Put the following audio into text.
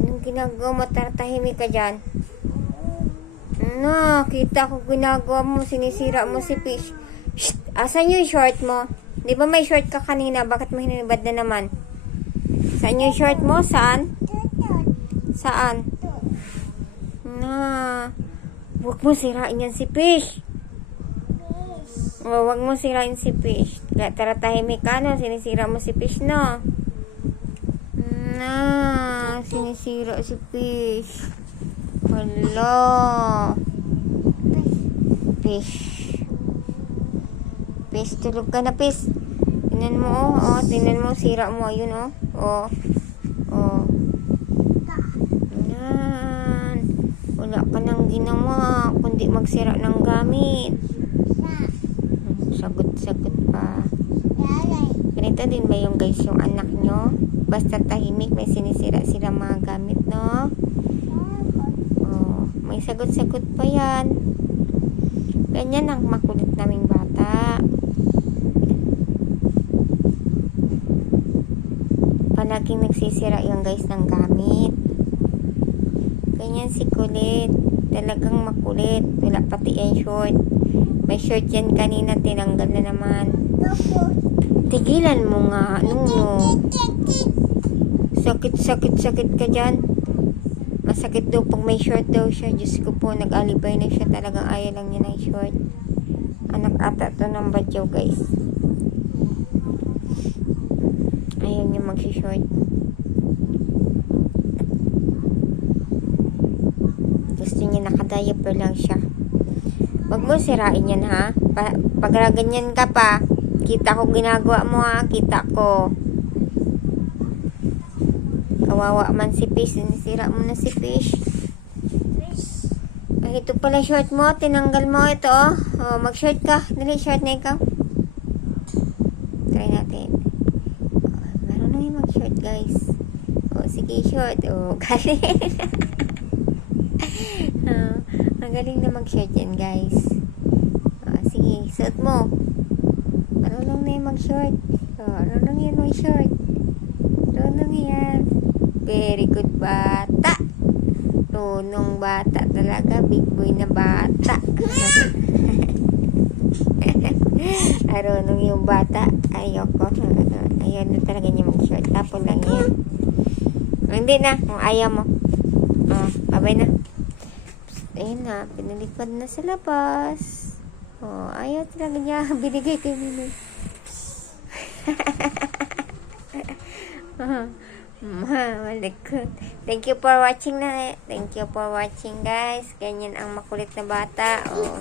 Anong ginagawa mo? Tahimik ka dyan. No, kita ko ginagawa mo. Sinisira mo si Fish. Shh! Asan yung short mo? Di ba may short ka kanina? Bakit mo hinibad na naman? Saan yung short mo? Saan? Saan? Na, huwag mo sirain yan si Fish. O, huwag mo sirain si Fish. Kaya tara tahimik ka, no? Sinisira mo si Fish, no? Na, sinisira si Fish. Hala. Fish. Fish, tulog ka na, Fish. Tingnan mo, oh. Oh, tingnan mo, sira mo. Ayun, oh. Oh. Oh. Yan. Wala ka nang ginawa, kundi magsira ng gamit. Sagot-sagot pa. Ganito din ba yung guys, yung anak nyo? Basta tahimik, may sinisira sila mga gamit, no? Oh, may sagot-sagot pa yan. Ganyan ang makulit naming bata. Palaging nagsisira yung guys ng gamit. Ganyan si kulit. Talagang makulit. Wala pati yan short. May short yan kanina, tinanggal na naman. Tigilan mo nga, Nuno. Sakit ka dyan. Masakit daw pag may short daw siya. Diyos ko po, nag-alibay na siya. Talagang ayaw lang niya ng short. Anak ata to ng badyaw, guys. Ayaw niya mag-short. Gusto niya naka-diaper lang siya. Wag mo sirain yan, ha? Pag ganyan ka pa, kita ko ginagawa mo, ha? Kita ko. Kawawa man si Fish. Sinisira mo na si Fish. Ay, ito pala short mo. Tinanggal mo ito, oh. Oh, mag-short ka. Dali, short na ikaw. Try natin. Oh, marunong yung mag-short, guys. Oh, sige, short. Oh, galing. Oh, magaling na mag-short yan, guys. Oh, sige, suot mo. Marunong na yung mag-short. Oh, marunong yan mag-short. Marunong yan. Very good bata. Tunong bata talaga. Big boy na bata. Arunong yung bata. Ayoko. Ayaw na talaga niya mag-short. Tapon lang yan. Hindi na. Kung ayaw mo. Oh, babay na. Ayun na. Pinalikod na sa labas. Oh, ayaw talaga niya. Binigay kay Mimi. Malikot. Thank you for watching na. Thank you for watching, guys. Ganyan ang makulit na bata. Oh.